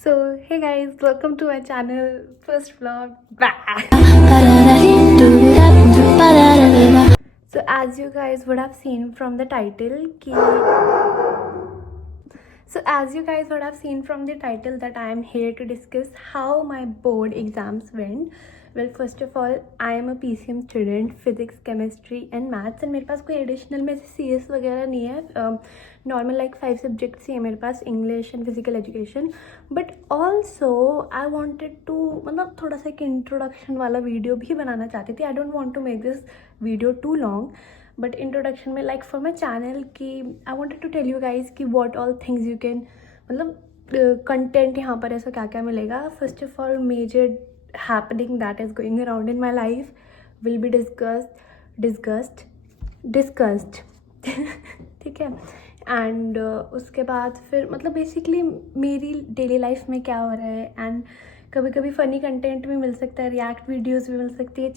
So, hey guys, welcome to my channel. First vlog back. So, as you guys would have seen from the title, that I am here to discuss how my board exams went. Well, first of all, I am a PCM student, physics, chemistry and maths, and मेरे पास कोई additional में से CS वगैरह नहीं है. Normal like 5 subjects ही है मेरे पास, English and physical education. But also I wanted to मतलब थोड़ा सा एक इंट्रोडक्शन वाला वीडियो भी बनाना चाहती थी. I don't want to make this video too long, but introduction में लाइक फॉर माई चैनल की I wanted to tell you guys कि what all things you can मतलब कंटेंट यहाँ पर ऐसा क्या क्या मिलेगा. First of all, major happening that is going around in my life will be discussed ठीक है. एंड उसके बाद फिर मतलब बेसिकली मेरी डेली लाइफ में क्या हो रहा है, एंड कभी कभी फ़नी कंटेंट भी मिल सकता है, रिएक्ट वीडियोस भी मिल सकती है,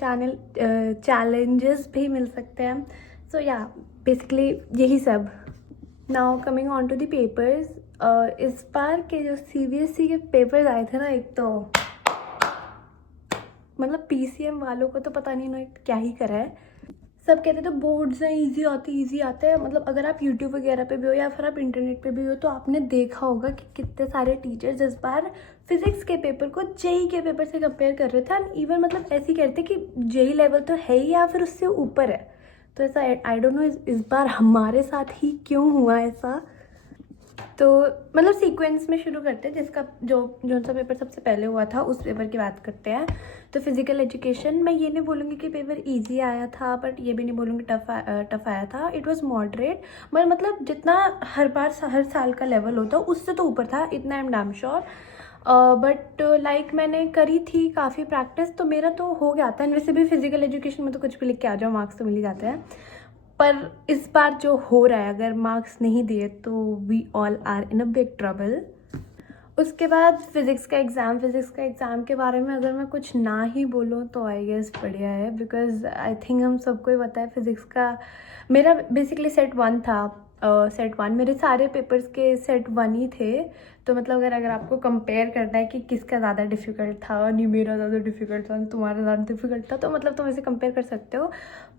चैलेंजेस भी मिल सकते हैं. सो या बेसिकली यही सब. Now coming on to the papers. इस बार के जो CBSE के पेपर्स आए थे ना, एक तो मतलब PCM वालों को तो पता नहीं ना क्या ही करा है. सब कहते थे बोर्ड्स हैं ईजी आते हैं. मतलब अगर आप यूट्यूब वगैरह पे भी हो या फिर आप इंटरनेट पे भी हो तो आपने देखा होगा कि कितने सारे टीचर्स इस बार फिजिक्स के पेपर को JEE के पेपर से कंपेयर कर रहे थे. एंड इवन मतलब ऐसे ही कहते कि JEE लेवल तो है ही या फिर उससे ऊपर है. तो ऐसा आई डोंट नो इस बार हमारे साथ ही क्यों हुआ ऐसा. तो मतलब सीक्वेंस में शुरू करते हैं, जिसका जो सा पेपर सबसे पहले हुआ था उस पेपर की बात करते हैं. तो फिजिकल एजुकेशन, मैं ये नहीं बोलूँगी कि पेपर इजी आया था, बट ये भी नहीं बोलूँगी टफ आया था. इट वाज मॉडरेट, मतलब जितना हर साल का लेवल होता उससे तो ऊपर था, इतना I am damn sure. But like मैंने करी थी काफ़ी प्रैक्टिस, तो मेरा तो हो गया था. वैसे भी फिजिकल एजुकेशन में तो कुछ भी लिख के आ जाओ, मार्क्स तो मिल ही जाते हैं. पर इस बार जो हो रहा है, अगर मार्क्स नहीं दिए तो we all are in a big trouble. उसके बाद फिज़िक्स का एग्ज़ाम के बारे में अगर मैं कुछ ना ही बोलूँ तो आई गेस बढ़िया है, बिकॉज आई थिंक हम सबको ही पता है फिज़िक्स का. मेरा बेसिकली सेट 1 था. सेट 1 मेरे सारे पेपर्स के सेट 1 ही थे. तो मतलब अगर आपको कंपेयर करना है कि किसका ज़्यादा डिफ़िकल्ट था, नहीं मेरा ज़्यादा डिफ़िकल्ट था, तुम्हारा ज़्यादा डिफ़िकल्ट था, तो मतलब तुम ऐसे कंपेयर कर सकते हो.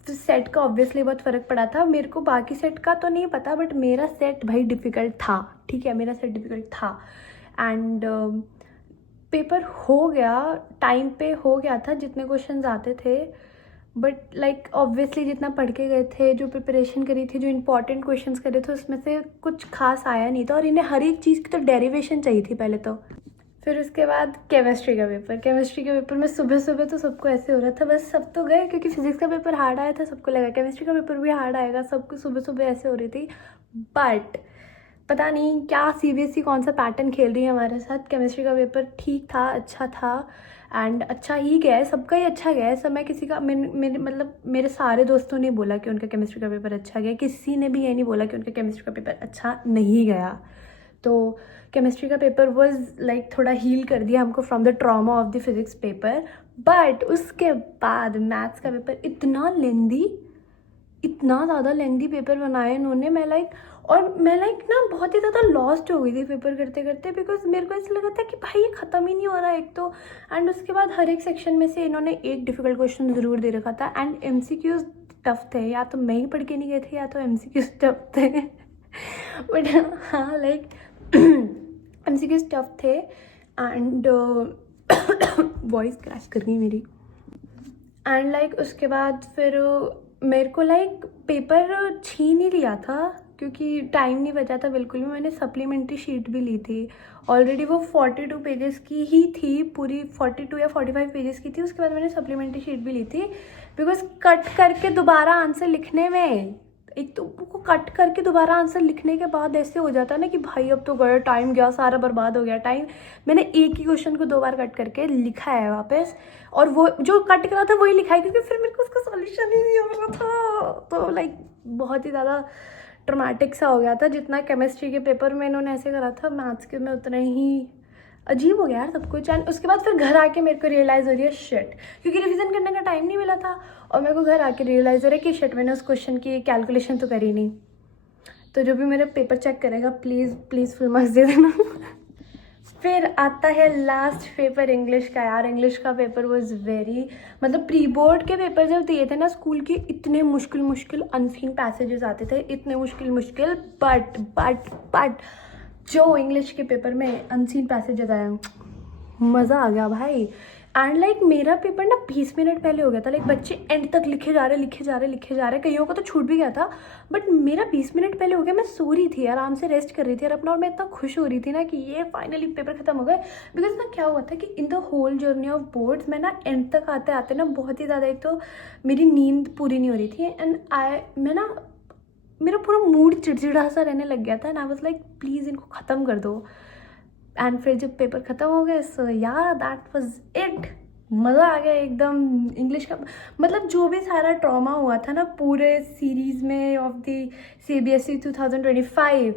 तो सेट का ऑब्वियसली बहुत फ़र्क पड़ा था. मेरे को बाकी सेट का तो नहीं पता, बट मेरा सेट भाई डिफ़िकल्ट था. ठीक है, मेरा सेट डिफ़िकल्ट था. एंड पेपर हो गया, टाइम पे हो गया था जितने क्वेश्चंस आते थे. बट लाइक ऑब्वियसली जितना पढ़ के गए थे, जो प्रिपरेशन करी थी, जो इंपॉर्टेंट क्वेश्चंस करे थे, उसमें से कुछ खास आया नहीं था. और इन्हें हर एक चीज़ की तो डेरिवेशन चाहिए थी पहले तो. फिर उसके बाद केमिस्ट्री के पेपर में सुबह तो सबको ऐसे हो रहा था बस सब तो गए, क्योंकि फिजिक्स का पेपर हार्ड आया था, सबको लगा केमिस्ट्री का पेपर भी हार्ड आएगा. सबको सुबह ऐसे हो रही थी. बट पता नहीं क्या CBSE कौन सा पैटर्न खेल रही है हमारे साथ. केमिस्ट्री का पेपर ठीक था, अच्छा था, एंड अच्छा ही गया है, सबका ही अच्छा गया है. सब मैं किसी का मेरे मतलब मेरे सारे दोस्तों ने बोला कि उनका केमिस्ट्री का पेपर अच्छा गया. किसी ने भी ये नहीं बोला कि उनका केमिस्ट्री का पेपर अच्छा नहीं गया. तो केमिस्ट्री का पेपर वॉज लाइक थोड़ा हील कर दिया हमको from the trauma of the physics paper. But उसके बाद मैथ्स का पेपर इतना ज़्यादा लेंदी पेपर बनाए इन्होंने. मैं लाइक ना बहुत ही ज़्यादा लॉस्ट हो गई थी पेपर करते करते, बिकॉज मेरे को ऐसा लगा था कि भाई ये ख़त्म ही नहीं हो रहा एक तो. एंड उसके बाद हर एक सेक्शन में से इन्होंने एक डिफ़िकल्ट क्वेश्चन ज़रूर दे रखा था. एंड MCQs टफ थे, या तो मैं ही पढ़ के नहीं गए थे या तो MCQs टफ थे. बट हाँ लाइक MCQs टफ थे. एंड वॉइस क्रैश कर गई मेरी. एंड लाइक उसके बाद फिर मेरे को लाइक पेपर छीन ही लिया था, क्योंकि टाइम नहीं बचा था बिल्कुल भी. मैंने सप्लीमेंट्री शीट भी ली थी ऑलरेडी, वो 42 पेजेस की ही थी, पूरी 42 या 45 पेजेस की थी. उसके बाद मैंने सप्लीमेंट्री शीट भी ली थी, बिकॉज कट करके दोबारा आंसर लिखने में, एक तो वो कट करके दोबारा आंसर लिखने के बाद ऐसे हो जाता है ना कि भाई अब तो गया, टाइम गया, सारा बर्बाद हो गया टाइम. मैंने एक ही क्वेश्चन को 2 बार कट करके लिखा है वापस, और वो जो कट करा था वही लिखा है, क्योंकि फिर मेरे को उसका सॉल्यूशन ही नहीं हो रहा था. तो लाइक बहुत ही ज़्यादा ट्रॉमेटिक सा हो गया था. जितना केमिस्ट्री के पेपर में इन्होंने ऐसे करा था, मैथ्स के में उतना ही अजीब हो गया यार सब कुछ. एंड उसके बाद फिर घर आके मेरे को रियलाइज़ हो रही है शिट, क्योंकि रिवीजन करने का टाइम नहीं मिला था. और मेरे को घर आके रियलाइज़ हो रहा है कि शिट, मैंने उस क्वेश्चन की कैलकुलेशन तो करी नहीं. तो जो भी मेरा पेपर चेक करेगा प्लीज़ फुल मार्क्स दे देना. फिर आता है लास्ट पेपर इंग्लिश का। यार इंग्लिश का पेपर वाज वेरी, मतलब प्री बोर्ड के पेपर जब दिए थे ना स्कूल के, इतने मुश्किल मुश्किल अनसीन पैसेजेस आते थे, इतने मुश्किल मुश्किल, बट जो इंग्लिश के पेपर में अनसीन पैसेजेस आया, मज़ा आ गया भाई। एंड लाइक मेरा पेपर ना 20 मिनट पहले हो गया था। लाइक बच्चे एंड तक लिखे जा रहे, कईयों को तो छूट भी गया था, बट मेरा 20 मिनट पहले हो गया। मैं सो रही थी, आराम से रेस्ट कर रही थी और अपना, और मैं इतना खुश हो रही थी ना कि ये फाइनली पेपर खत्म हो गए। बिकॉज ना क्या हुआ था कि in the whole journey of boards मैं ना एंड तक आते आते ना बहुत ही ज़्यादा, एक तो मेरी नींद पूरी नहीं हो रही थी, एंड मैं ना, मेरा पूरा मूड चिड़चिड़ा सा रहने लग गया था। And I was like please इनको ख़त्म कर दो। एंड फिर जब पेपर ख़त्म हो गए, सो यार दैट वाज इट। मज़ा आ गया एकदम। इंग्लिश का मतलब जो भी सारा ट्रॉमा हुआ था ना पूरे सीरीज़ में of the CBSE 2025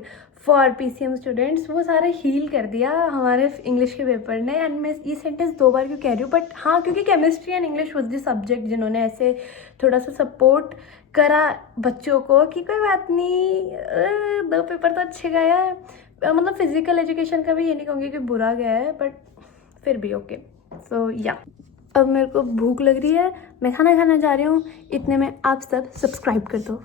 for PCM students, वो सारा हील कर दिया हमारे इंग्लिश के पेपर ने। एंड मैं ये सेंटेंस 2 बार क्यों कह रही हूँ, बट हाँ, क्योंकि chemistry and English was the subject जिन्होंने ऐसे थोड़ा सा सपोर्ट करा बच्चों को कि कोई बात नहीं, 2 पेपर तो अच्छे गए हैं। मतलब फिजिकल एजुकेशन का भी ये नहीं कहूँगी कि बुरा गया है, बट फिर भी ओके। सो या, अब मेरे को भूख लग रही है, मैं खाना खाना जा रही हूँ। इतने में आप सब सब्सक्राइब कर दो।